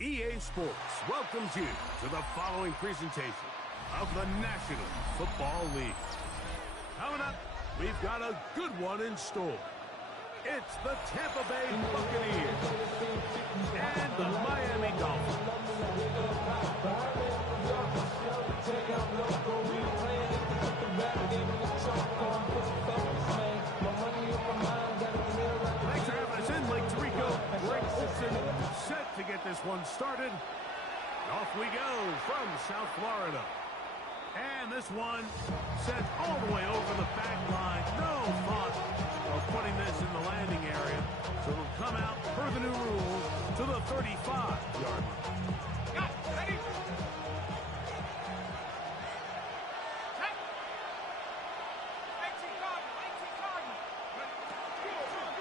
EA Sports welcomes you to the following presentation of the National Football League. Coming up, we've got a good one in store. It's the Tampa Bay Buccaneers and the Miami Dolphins. Thanks for having us in, Lake Tarico. Greg Olson set to get this one started. Off we go from South Florida. And this one sent all the way over the back line. No thought of putting this in the landing area. So it'll come out per the new rules to the 35-yard line. Got it. Ready?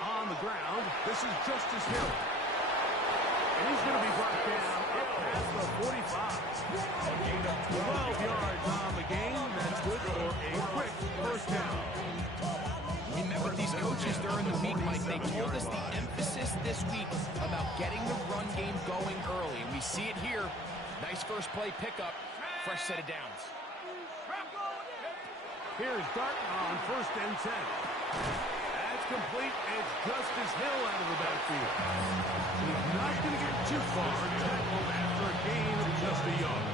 On the ground, this is Justice Hill. And he's going to be brought down past the 45. A gain of 12 yards on the game. That's good for a quick first down. Remember, these coaches during the week, Mike, they told us the emphasis this week about getting the run game going early. And we see it here. Nice first play pickup. Fresh set of downs. Here's Dart on 1st and 10. That's complete. It's Justice Hill out of the backfield. He's not going to get too far tackled after a gain of just a yard.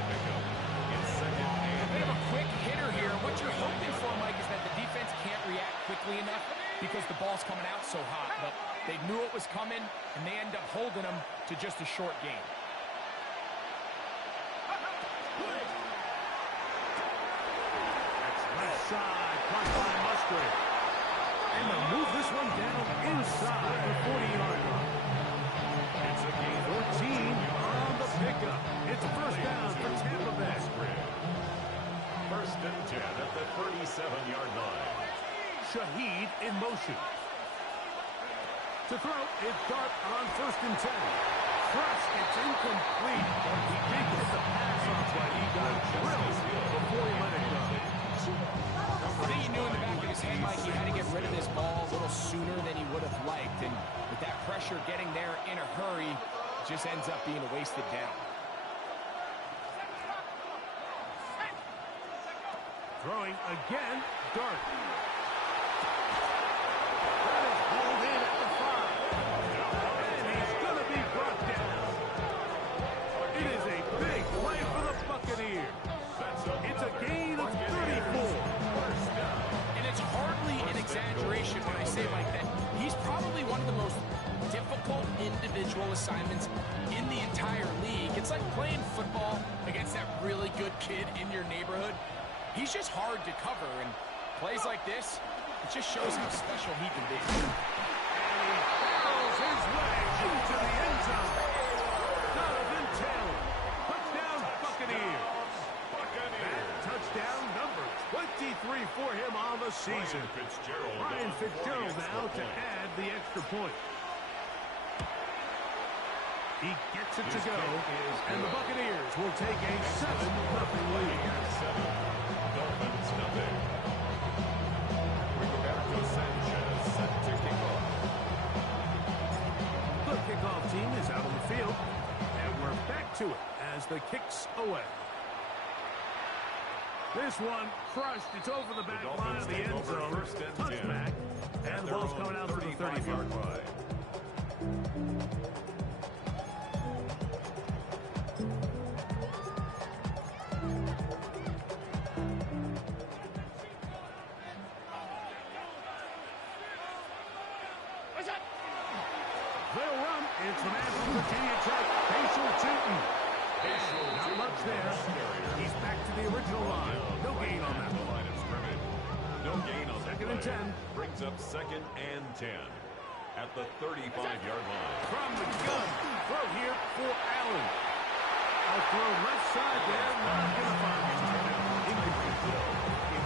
A bit of a quick hitter here. What you're hoping for, Mike, is that the defense can't react quickly enough because the ball's coming out so hot. But they knew it was coming, and they end up holding them to just a short gain. Left side, punt by Musgrave. And they'll move this one down inside the 40-yard line. It's a gain 14 on the pickup. It's a first down for Tampa Bay. 1st and 10 at the 37-yard line. Shaheed in motion. To throw, it's Dart on 1st and 10. Crushed, it's incomplete. He did get the pass off, but he got drilled before he let it go. I think he knew in the back of his head, Mike, he had to get rid of this ball a little sooner than he would have liked. And with that pressure getting there in a hurry, it just ends up being a wasted down. Throwing again, Dart. That is pulled in at the 5. And he's going to be brought down. It is a big play for the Buccaneers. It's a gain of 34. And it's hardly an exaggeration when I say like that. He's probably one of the most difficult individual assignments in the entire league. It's like playing football against that really good kid in your neighborhood. He's just hard to cover, and plays like this, it just shows how special he can be. And he barrels his way into the end zone. Donovan Taylor. Touchdown, Buccaneers. That touchdown number 23 for him on the season. Ryan Fitzgerald now to add the extra point. He gets it to go, and the Buccaneers will take a 7-0 lead. Dolphins nothing. Rigoberto Sanchez set to kick off. The kickoff team is out on the field, and we're back to it as the kick's away. This one crushed. It's over the back line of the end zone. Touchback, and the ball's coming out to the 35-yard line. They'll run. It's the man from Virginia Tech, Facial Tootin. Not much there. He's back to the original line. No gain on that one. Line of scrimmage. No gain on that 2nd and 10. Brings up 2nd and 10 at the 35-yard line. From the gun. Throw here for Allen. I'll throw left side there. Not going to find him.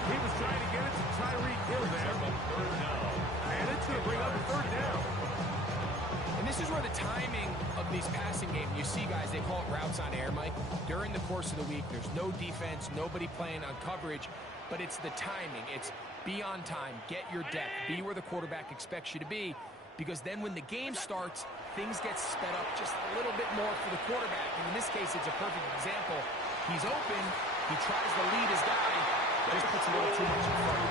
He was trying to get it to Tyreek Hill there. And it's going to bring up a 3rd down. And this is where the timing of these passing games, you see guys, they call it routes on air, Mike. During the course of the week, there's no defense, nobody playing on coverage, but it's the timing. It's be on time, get your depth, be where the quarterback expects you to be. because then when the game starts, things get sped up just a little bit more for the quarterback. And in this case, it's a perfect example. He's open. He tries to lead his guy. Just puts a little too much in front.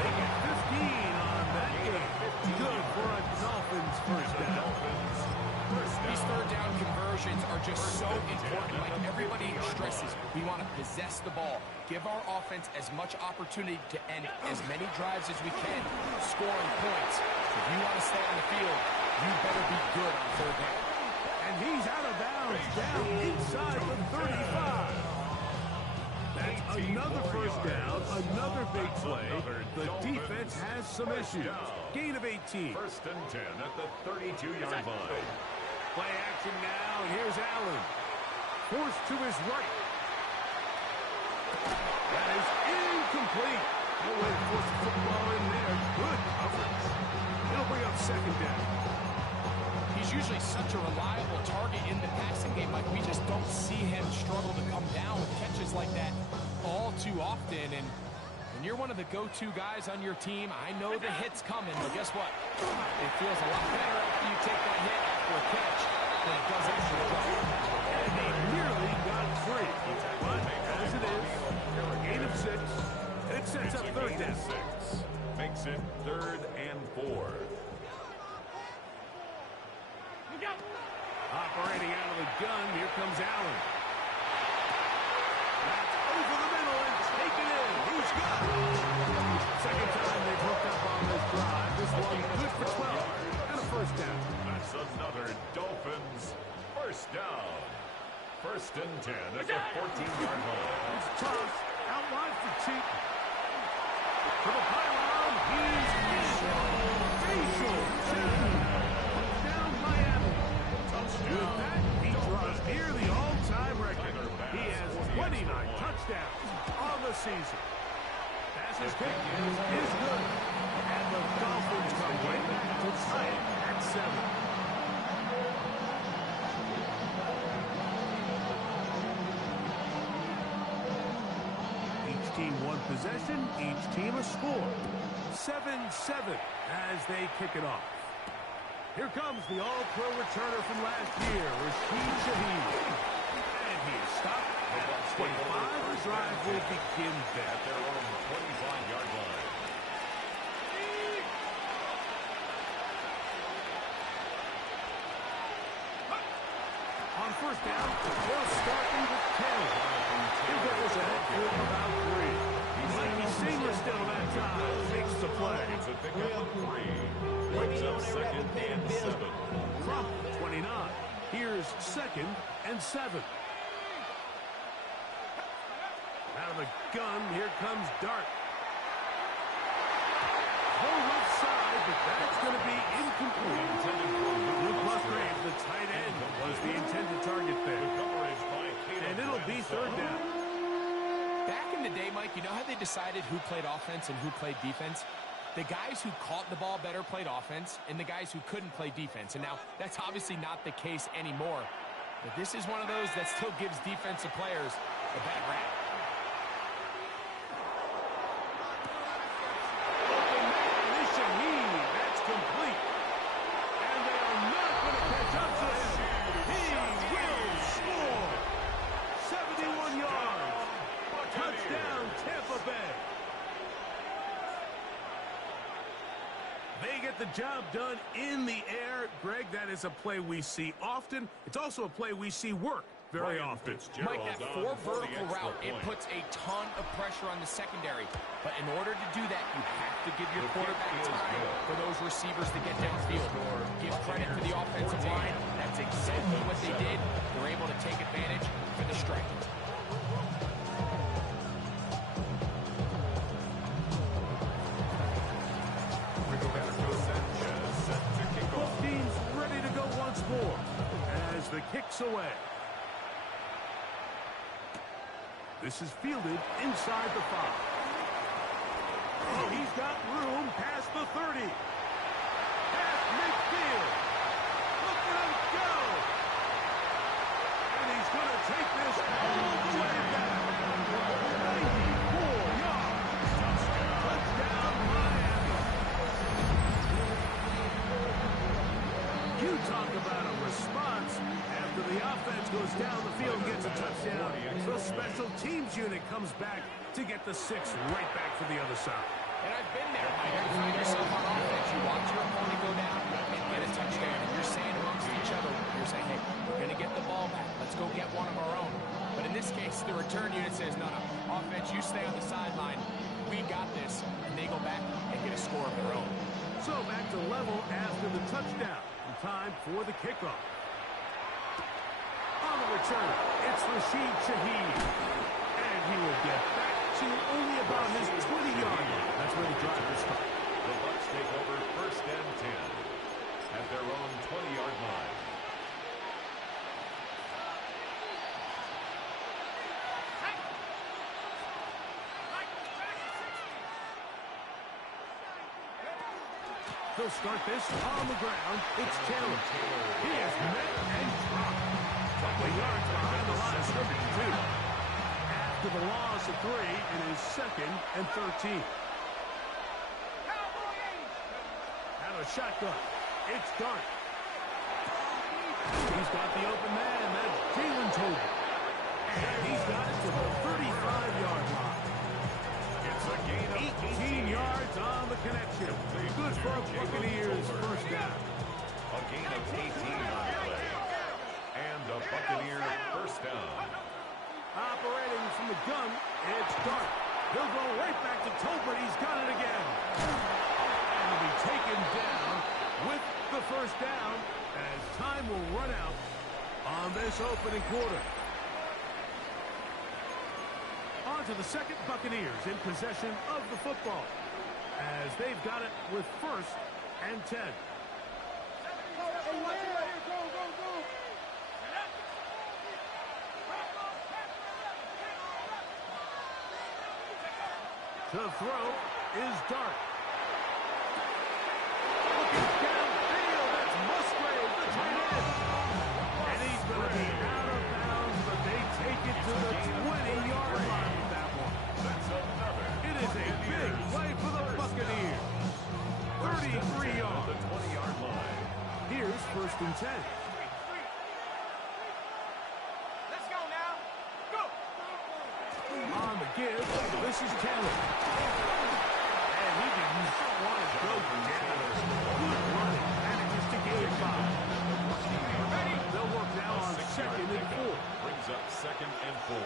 They get 15 on that game. Good for a Dolphins first down. These third down conversions are just so important. Like everybody stresses, we want to possess the ball. Give our offense as much opportunity to end as many drives as we can, scoring points. If you want to stay on the field, you better be good on third down. And he's out of bounds, down inside the 35. That's another first down, another big play. The defense has some issues. Gain of 18. First and 10 at the 32-yard line. Play action now, and here's Allen. Forced to his right. That is incomplete. No way to force the football in there. Good coverage. He'll bring up second down. He's usually such a reliable target in the passing game. Like, we just don't see him struggle to come down with catches like that all too often. And when you're one of the go-to guys on your team, I know the hit's coming, but guess what? It feels a lot better after you take that hit after a catch than it does after a drop. And they nearly got free. But as it is, a gain of 6. It sets up third down. 6. Makes it 3rd and 4. Operating out of the gun, here comes Allen. That's over the middle and taken in. He's got it. Second time they've hooked up on this drive. This one good for 12 and a first down. That's another Dolphins first down. First and 10 at the 14-yard line. It's tough. Out wide for Cheek. For the pylon, he's in. Facial check. Touchdown, Miami. With that, he draws near the all-time record. He has 29 touchdowns on the season. Passes kick is good. And the Dolphins come right back to tie it at 7. Each team one possession, each team a score. 7-7 as they kick it off. Here comes the all-pro returner from last year, Rashid Shaheed. And he is stopped at 25. The drive will begin there. At their own 25-yard line. On first down, they'll start in with 10. He'll get this ahead for about 3. Mikey Singer still that time. Makes the play. It's a pickup of 3. Brings up 2nd and 7. From 29. Here's 2nd and 7. Out of the gun, here comes Dart. Full left side, but that's going to be incomplete. Luke Musgrave, the tight end, was the intended target there. And it'll be third down. Back in the day, Mike, you know how they decided who played offense and who played defense? The guys who caught the ball better played offense, and the guys who couldn't play defense. And now, that's obviously not the case anymore. But this is one of those that still gives defensive players a bad rap. Open man is Shaheed. That's complete. And they are not going to catch up to him. He will score. 71 yards. Touchdown, Tampa Bay. They get the job done in the air. Greg, that is a play we see often. It's also a play we see work very often. Mike, that 4 vertical route, it puts a ton of pressure on the secondary. But in order to do that, you have to give your quarterback time for those receivers to get downfield. Give credit to the offensive line. That's exactly what they did. They're able to take advantage for the strike. Both teams ready to go once more as the kick's away. This is fielded inside the 5. Oh, he's got room past the 30. Past midfield. Look at him go. And he's going to take this all the way back. 94 yards. Touchdown, Miami. The offense goes down the field, gets a touchdown. The special teams unit comes back to get the 6 right back for the other side. And I've been there, Mike. You find yourself on offense. You watch your opponent go down and get a touchdown. And you're saying amongst each other, you're saying, hey, we're going to get the ball back. Let's go get one of our own. But in this case, the return unit says, no, no. Offense, you stay on the sideline. We got this. And they go back and get a score of their own. So back to level after the touchdown. And time for the kickoff. On the return, it's Rashid Shaheed. And he will get back to only about his 20-yard line. That's where the drive will start. The Bucs take over 1st and 10 at their own 20-yard line. They'll start this on the ground. It's Taylor. He is met and dropped. Couple yards behind the line of scrimmage, too. After the loss of 3, it is 2nd and 13. Out of shotgun. It's Dart. He's got the open man. That's Jalen Tolbert. And he's got it to the 35-yard line. It's a gain of 18 yards on the connection. Good for a Buccaneers 1st down. A gain of 18 on the play. And a Buccaneer 1st down. Operating from the gun, it's Dart. He'll go right back to Tolbert. He's got it again. And he'll be taken down with the 1st down as time will run out on this opening quarter. On to the 2nd, Buccaneers in possession of the football as they've got it with 1st and 10. To throw is Dart. Looking downfield, that's Musgrave, the tight end. And he's going to be out of bounds, but they take it to the 20-yard line with that one. That's another. It is a big play for the Buccaneers. 33 yards. The 20-yard line. Here's 1st and 10. Let's go now. Go! On the give, this is Taylor. And he did not want to go down. Good running, manages to gain 5. They'll work now on 2nd and 4. Brings up 2nd and 4.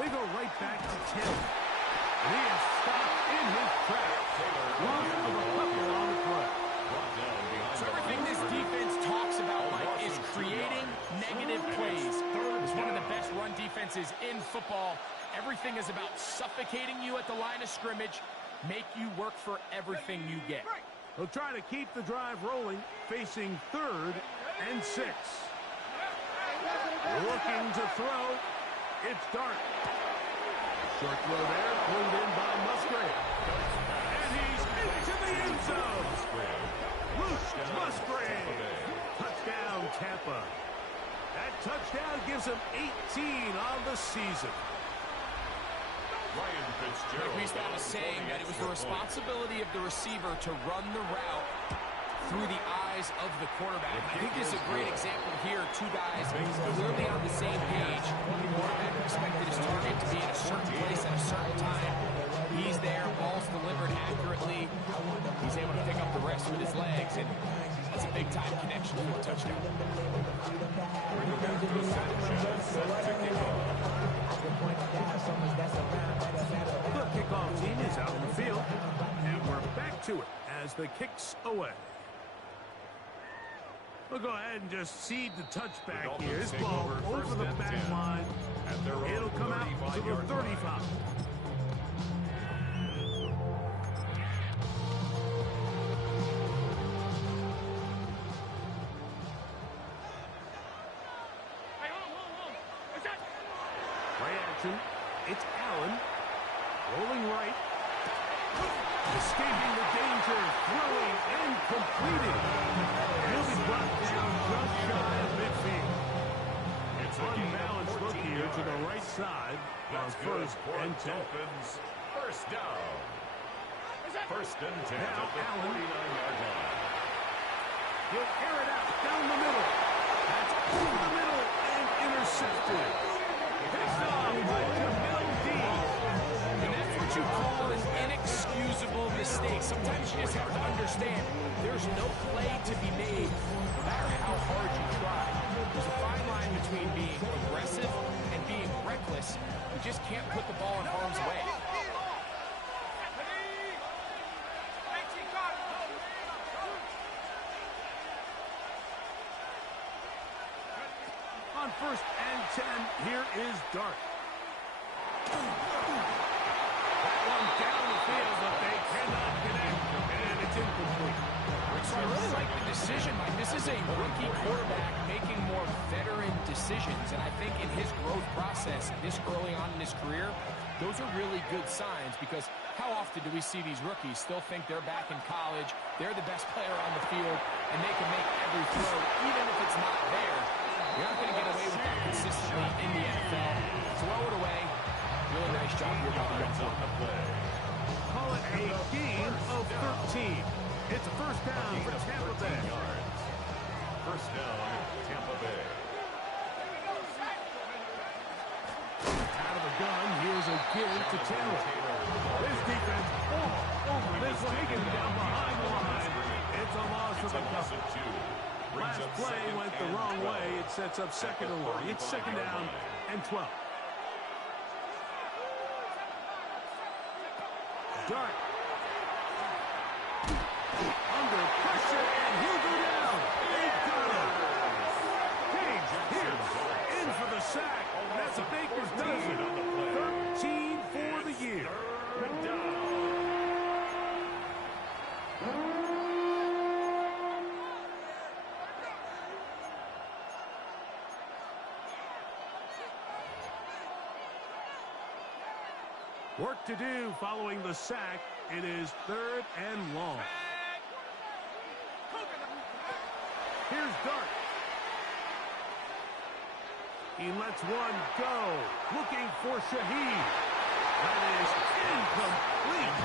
They go right back to Taylor. And he is stopped in his tracks. Lost of a couple on the play. So everything this defense talks about, Mike, is creating negative plays. It's one of the best run defenses in football. Everything is about suffocating you at the line of scrimmage, make you work for everything you get. They'll try to keep the drive rolling, facing 3rd and 6. Looking to throw, it's Dart. Short throw there, pulled in by Musgrave. And he's into the end zone. Luke Musgrave. Touchdown, Tampa. That touchdown gives him 18 on the season. Ryan Fitzgerald. Like we used to have a saying that it was the responsibility of the receiver to run the route through the eyes of the quarterback. I think this is a great example here. 2 guys clearly on the same page. The quarterback expected his target to be in a certain place at a certain time. He's there, ball's delivered accurately. He's able to pick up the rest with his legs, and that's a big-time connection for a touchdown. The kickoff team is out in the field, and we're back to it as the kick's away. We'll go ahead and just seed the touchback here. This ball over the back line. It'll come out to the 35. Play action. It's Allen. Rolling right. Escaping the danger. Throwing and completing. He'll be brought down just shy of midfield. It's unbalanced look here to the right side on 1st and 10. Dolphins, 1st down. 1st and 10 Now at the Allen. 49-yard line. He'll air it out. down the middle. That's over the middle and intercepted. Picked off by Jamil Dean. And that's what you call an inexcusable mistake. Sometimes you just have to understand there's no play to be made, no matter how hard you try. There's a fine line between being aggressive and being reckless. You just can't put the ball in harm's way. On 1st and 10, here is Dart. That one down the field, but they cannot connect, and it's incomplete. So I really like the decision, Mike. This is a rookie quarterback making more veteran decisions, and I think in his growth process this early on in his career, those are really good signs, because how often do we see these rookies still think they're back in college, they're the best player on the field, and they can make every throw, even if it's not there. You're not going to get away with that consistently in the NFL. Throw it away. Really nice job here by the young quarterback. Call it a gain of 13. It's a first down for Tampa Bay. First down, Tampa Bay. Out of the gun, here's a give to Taylor. This defense all over this one, taking him down behind the line. It's a loss of a couple. Last play went the wrong way. It sets up second and long. It's second down and 12. Dart. Under pressure, and he'll go down. He got him. Page here, in for the sack. That's a Baker's dozen. 13 for the year. Work to do following the sack. It is 3rd and long. Here's Dart. He lets one go. Looking for Shaheed. That is incomplete.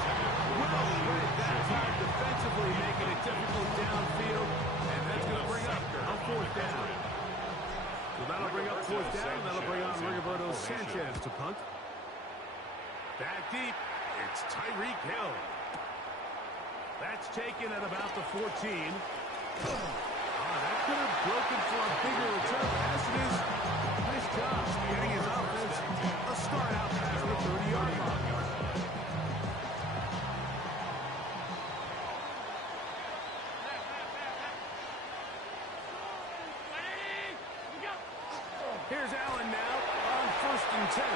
Well played that time defensively, making it difficult downfield. And that's going to bring up a 4th down. So that'll bring up 4th down. That'll bring on Rigoberto Sanchez to punt. Back deep, it's Tyreek Hill. That's taken at about the 14. That could have broken for a bigger return. As it is, nice job getting his offense a start out past the 30-yard line. Here's Allen now on 1st and 10.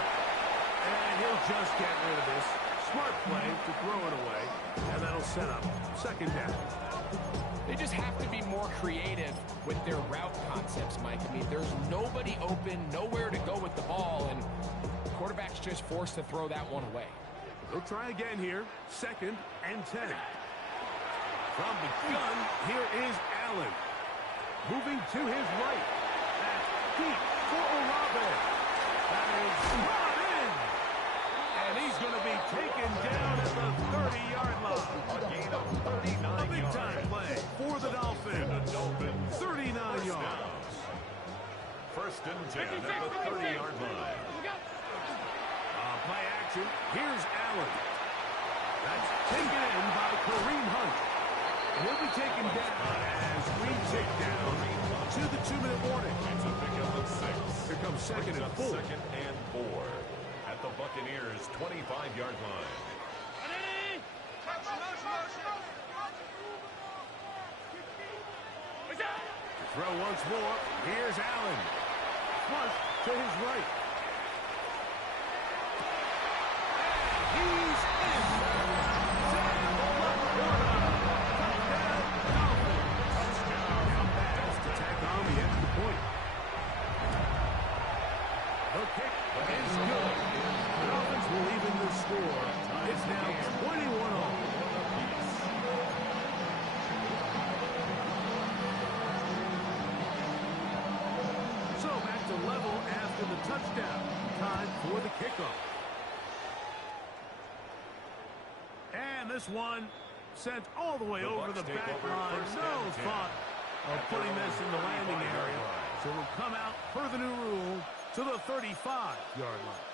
And he'll just get rid of this. Smart play to throw it away. And that'll set up second down. They just have to be more creative with their route concepts, Mike. I mean, there's nobody open, nowhere to go with the ball, and the quarterback's just forced to throw that one away. They'll try again here. 2nd and 10. From the gun, here is Allen. Moving to his right. That's deep for Olave. That is brought in. And he's going to be taken down at the 30-yard line. A gain of 39 A big-time play for the Dolphins. 39 yards. 1st and 10 at the 30-yard line. Play action. Here's Allen. That's taken in by Kareem Hunt. And he'll be taken down as we tick down to the 2-minute warning. It's a pickup of 6. Here comes 2nd and 4. 2nd and 4 at the Buccaneers' 25-yard line. Throw once more. Here's Allen. Flush to his right. He's in. Sam Laporta. Touchdown, Dolphins. Now pass to tack on the extra point. The kick is good. The Dolphins will even the score. It's now 21 all. So back to level after the touchdown. Time for the kickoff. And this one sent all the way over the back line. No thought of putting this in the landing area. So we'll come out per the new rule to the 35-yard line.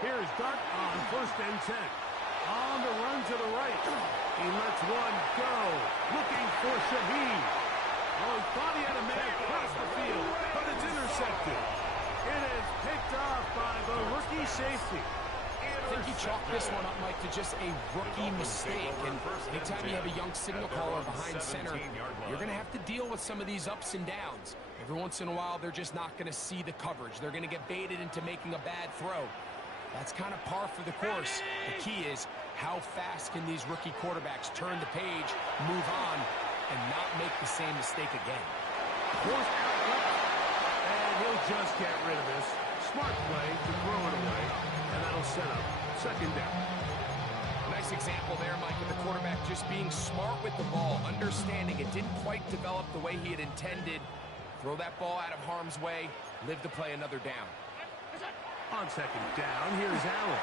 Here's Dart on 1st and 10. On the run to the right. He lets one go. Looking for Shaheed. Oh, he thought he had a man across the field, but it's intercepted. It is picked off by the rookie safety. I think he chalked this one up, Mike, to just a rookie mistake. And anytime you have a young signal caller behind center, you're going to have to deal with some of these ups and downs. Every once in a while, they're just not going to see the coverage. They're going to get baited into making a bad throw. That's kind of par for the course. The key is how fast can these rookie quarterbacks turn the page, move on, and not make the same mistake again. Forced out left, and he'll just get rid of this. Smart play to throw it away, and that'll set up 2nd down. Nice example there, Mike, of the quarterback just being smart with the ball, understanding it didn't quite develop the way he had intended. Throw that ball out of harm's way, live to play another down. On 2nd down, here's Allen.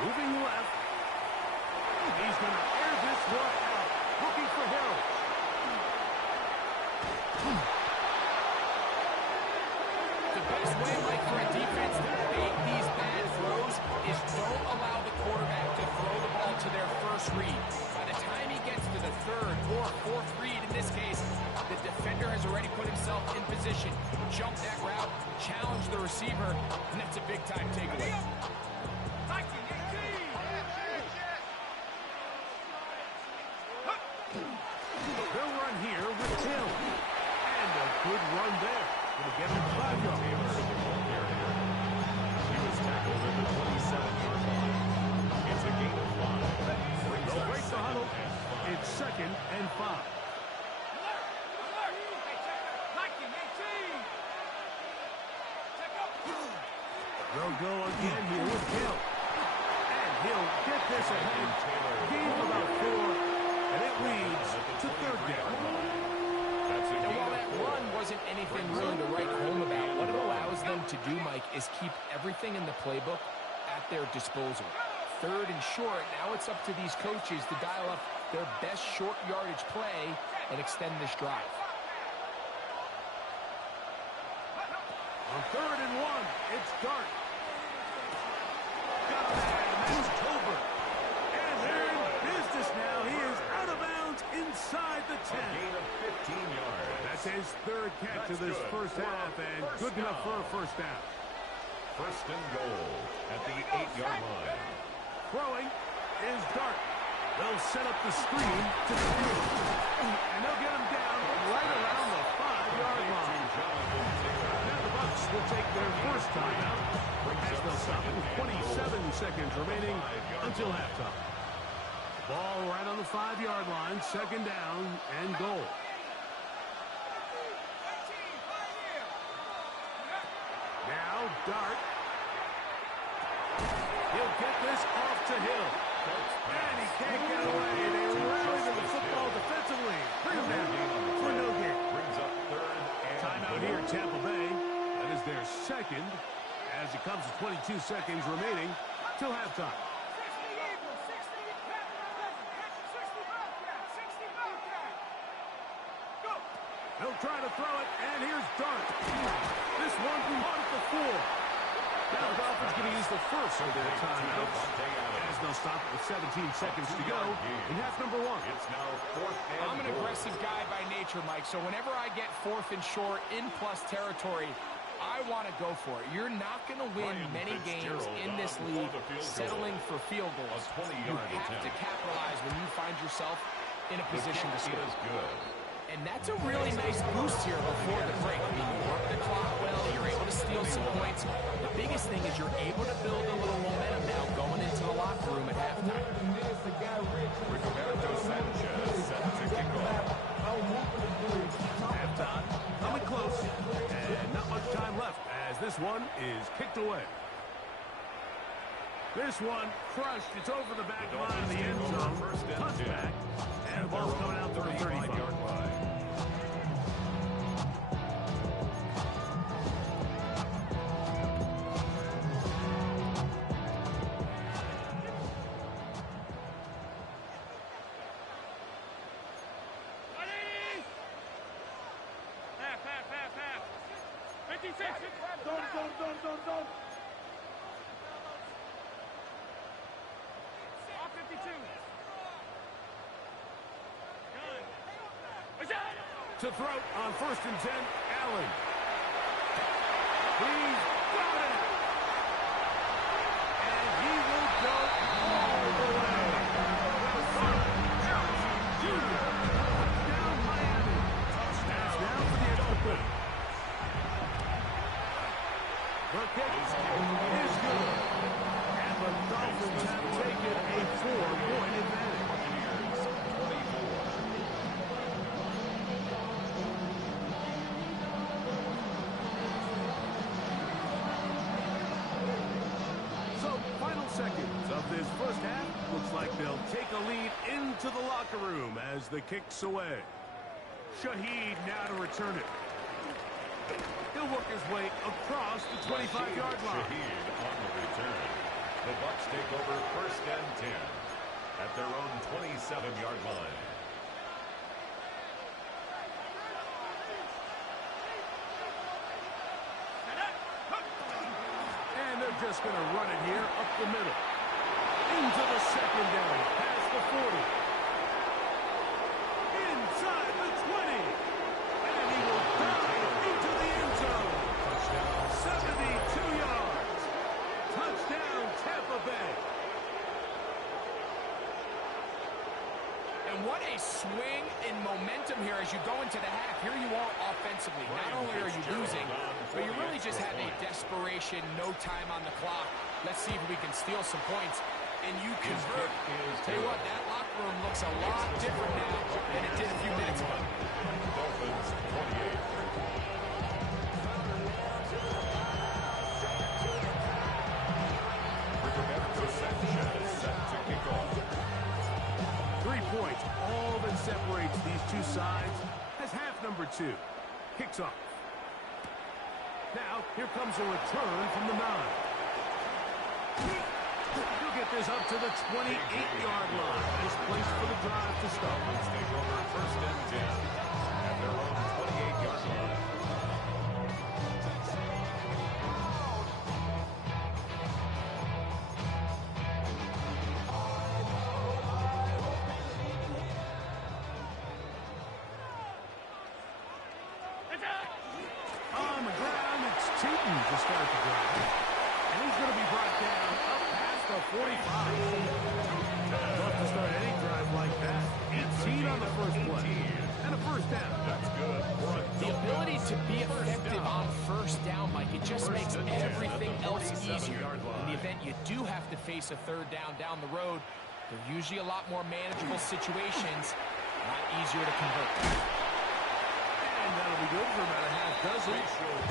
Moving left. He's going to air this one out. Looking for Hill. The best way, Mike, for a defense to break these bad throws is don't allow the quarterback to throw the ball to their first read. By the time he gets to the 3rd or 4th read, in this case, the defender has already put himself in position, jump that route, challenge the receiver, and that's a big-time takeaway. They'll run here with Hill. And a good run there. Going to get him 5 yards. He was tackled at the 27-yard line. It's a gain of 5. They'll break the huddle. It's 2nd and 5. They'll go again here with Hill. And he'll get this ahead. Gain of about 4. And it leads to 3rd down. And while that run wasn't anything really to write home about, what it allows them to do, Mike, is keep everything in the playbook at their disposal. 3rd and short, now it's up to these coaches to dial up their best short yardage play and extend this drive. On 3rd and 1, it's Dart. Got a man, that's Tolbert. And they're in business now. He is out of bounds inside the 10. A gain of 15 yards. That's his 3rd catch of this first half, and good enough for a 1st down. 1st and goal at the 8-yard line. Throwing is Dart. They'll set up the screen to the field. And they'll get him down right around the 5-yard line. Now the Bucs will take their first timeout as they'll stop it with 27 seconds remaining until halftime. Ball right on the 5-yard line, 2nd down and goal. Now Dart. He'll get this off to Hill. And he can't get away. They rally to the football defensively. Bring him down for no gain. Brings up 3rd and Timeout here, Tampa Bay. That is their 2nd as it comes to 22 seconds remaining till halftime. They'll try to throw it, and here's Dart. This one caught at the 4. Now the Dolphins going to use the first of their timeouts as they'll stop it with 17 seconds to go in half number 1. It's now 4th and I'm an aggressive guy by nature, Mike, so whenever I get 4th and short in plus territory, I want to go for it. You're not going to win many games in this league settling for field goals. You have to capitalize when you find yourself in a position to score. And that's a really nice boost here before the break. I mean, you work the clock well, you're able to steal some points. The biggest thing is you're able to build a little momentum now going into the locker room at halftime. Roberto Sanchez set to kick off. Halftime coming close, and not much time left as this one is kicked away. This one crushed. It's over the back line of the end zone. Touchback, and the ball's coming out to the 35-yard line. Zone. To throw on 1st and 10, Allen. He's got it. And he will go all the way. Junior. Touchdown, Miami. Touchdown now for the extra point. The kick is good. And the Dolphins have taken a 4-point advantage. Seconds of this first half. Looks like they'll take a lead into the locker room as the kick's away. Shaheed now to return it. He'll work his way across the 25-yard line. Shaheed on the return. The Bucs take over 1st and 10 at their own 27-yard line. Just going to run it here up the middle. Into the secondary. Past the 40. Inside the 20. And he will dive into the end zone. Touchdown. 72 yards. Touchdown, Tampa Bay. And what a swing in momentum here as you go into the half. Here you are offensively. Not only are you losing, but you really just have a desperation, no time on the clock. Let's see if we can steal some points. And you convert. Tell you what, that locker room looks a lot different now than it did a few minutes ago. Dolphins 28. Roberto Sanchez set to kick off. 3 points, all that separates these two sides as half number 2 kicks off. Now, here comes a return from the 9. He'll get this up to the 28-yard line. This place for the drive to start. Let's take over 1st and 10 at their own 28-yard line. On the ground, it's Tootin to start the drive. And he's going to be brought down up past the 45. Love to start any drive like that. 18 on the first play. And a first down. That's good. The ability to be effective on first down, Mike, it just makes everything else easier. In the event you do have to face a 3rd down the road, they're usually a lot more manageable situations, a lot easier to convert. And that'll be good for about a half dozen.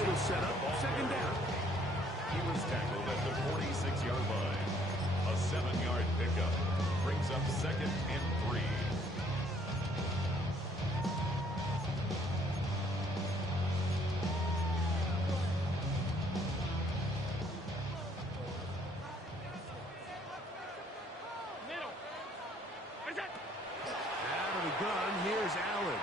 It'll set up 2nd down. He was tackled at the 46-yard line. A 7-yard pickup brings up 2nd and 3. Out of the gun, here's Allen.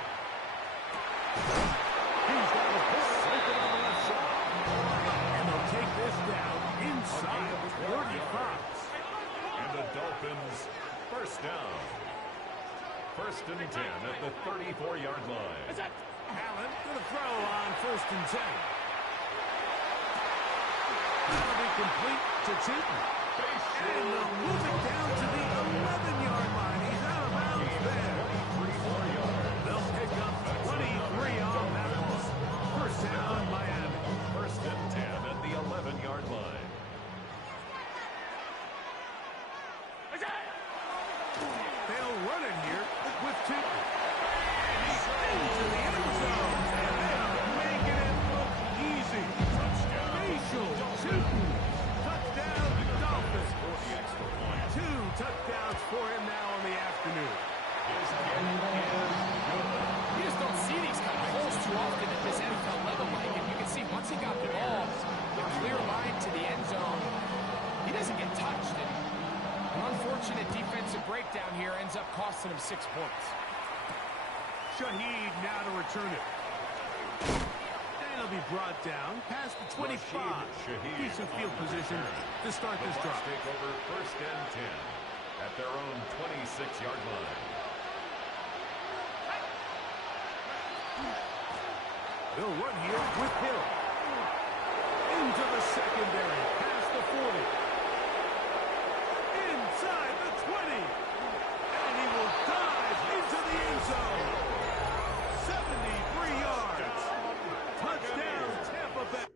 He's got a pull open on the left side. And they'll take this down inside the 35. And the Dolphins 1st down. 1st and 10 at the 34-yard line. Allen going to throw on 1st and 10. That'll be complete to Tootin. And they'll move it down to the 11-yard line. He's out of bounds there. 23 more yards. They'll pick up 23 on that one. 1st down, Miami. 1st and 10 at the 11-yard line. They'll run it here with Tootin. And he's into the end zone. And they're making it look easy. Touchdown. Facial Tootin. Touchdown, Dolphins. For the extra point. 2 touchdowns for him now in the afternoon. His kick is good. You just don't see these kind of holes too often at this NFL level, Mike. And you can see once he got the ball, the clear line to the end zone, he doesn't get touched. And an unfortunate defensive breakdown here ends up costing him 6 points. Shaheed now to return it. And He'll be brought down past the 25. Decent field position to start this drive. Take over 1st and 10 at their own 26-yard line. They'll run here with Hill. Into the secondary, past the 40. Inside the 20. And he will dive into the end zone. 73 yards. Touchdown, Tampa Bay.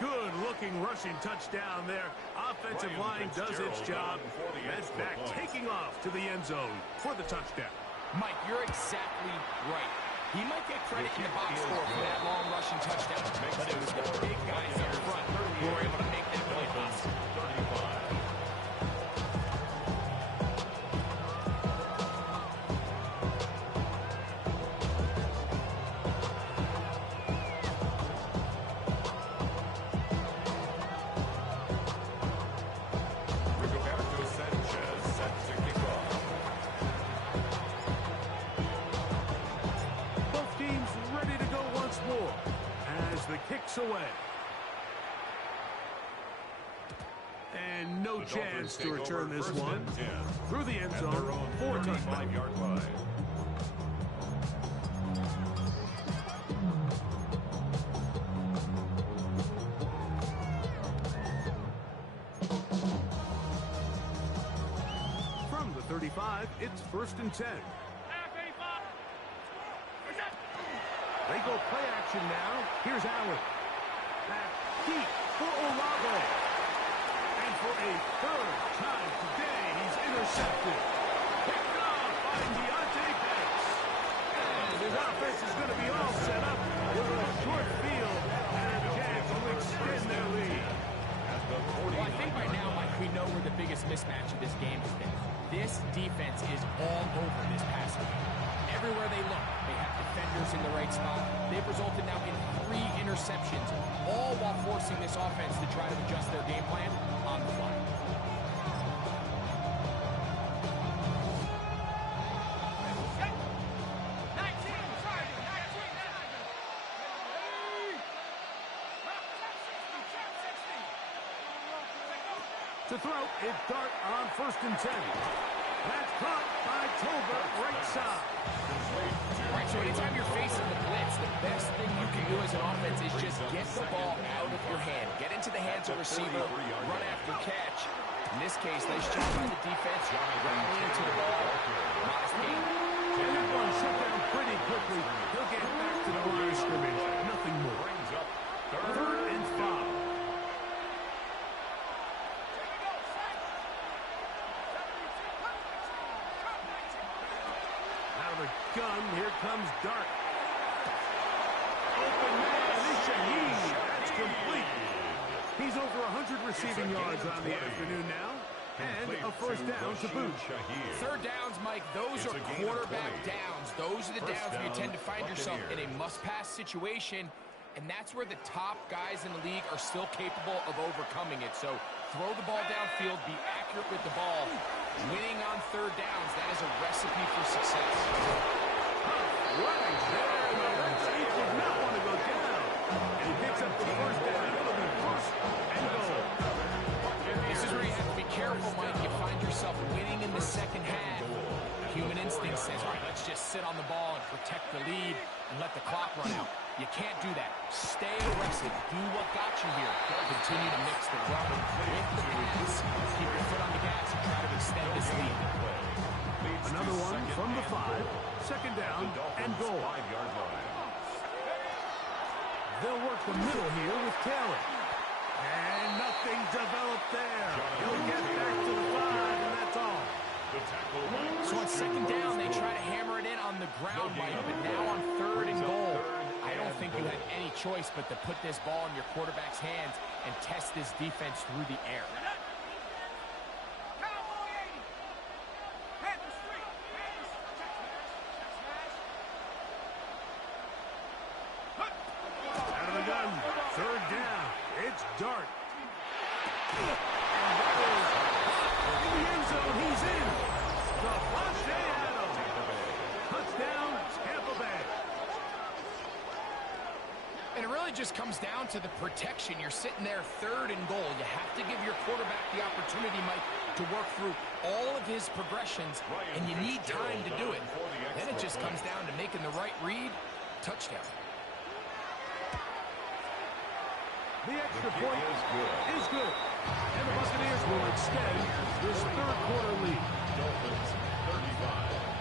Good-looking rushing touchdown there. Offensive line does its job. That's back taking off to the end zone for the touchdown. Mike, you're exactly right. He might get credit in the box score for that long rushing touchdown, but it was the big guys up front who were able to make that play possible. 35. Kicks away. And no chance to return this one. Through the end zone for a touchdown. 35-yard line. From the 35, it's 1st and 10. They go play action now. Here's Allen. Back deep for Olave. And for a 3rd time today, he's intercepted. Picked off by Deontay Banks. And his offense is going to be all set up with a short field and a chance to extend their lead. Well, I think by now, Mike, we know where the biggest mismatch of this game has been. This defense is all over this passing game. Everywhere they look, they have defenders in the right spot. They've resulted now in 3 interceptions, all while forcing this offense to try to adjust their game plan on the fly. To throw, it's Dart on 1st and 10. That's caught by Tolbert, right side. Right, so anytime you're facing the blitz, the best thing you can do as an offense is just get the ball out of your hand. Get into the hands of the receiver, run after catch. In this case, nice job by the defense, rallying to the ball. Modest gain. And that one shut down pretty quickly. He'll get back to the line of scrimmage. Nothing more. 3rd and 5. Gun, here comes Dart. Open man, it's Shaheed. That's complete. He's over 100 receiving yards on the afternoon now. And a 1st down to boot. 3rd downs, Mike, those are quarterback downs. Those are the downs where you tend to find yourself in a must-pass situation. And that's where the top guys in the league are still capable of overcoming it. So throw the ball downfield, be accurate with the ball. Winning on 3rd downs, that is a recipe for success. Right there, and the referee did not want to go down. And he picks up the 1st down. It'll be 1st and goal. This is where you have to be careful, Mike. You find yourself winning in the 2nd half. Human instinct says, all right, let's just sit on the ball and protect the lead and let the clock run out. You can't do that. Stay aggressive. Do what got you here. Continue to mix the run with the pass. Keep your foot on the gas and try to extend this lead. Another one from the 5. Second down and goal. 5-yard line. They'll work the middle here with Taylor. And nothing developed there. He'll get back to the 5, and that's all. So on second down, they try to hammer it in on the ground, Mike, but now on third and goal, I don't think you had any choice but to put this ball in your quarterback's hands and test this defense through the air. Out of the gun, third down. It's Dart. And that is in the end zone. He's in. Devontae Adams. Touchdown, Tampa Bay. And it really just comes down to the protection. You're sitting there third and goal. You have to give your quarterback the opportunity, Mike, to work through all of his progressions, and you need time to do it. Then it just comes down to making the right read. Touchdown. The extra point is good. And the Buccaneers will extend this third quarter lead. Dolphins 35.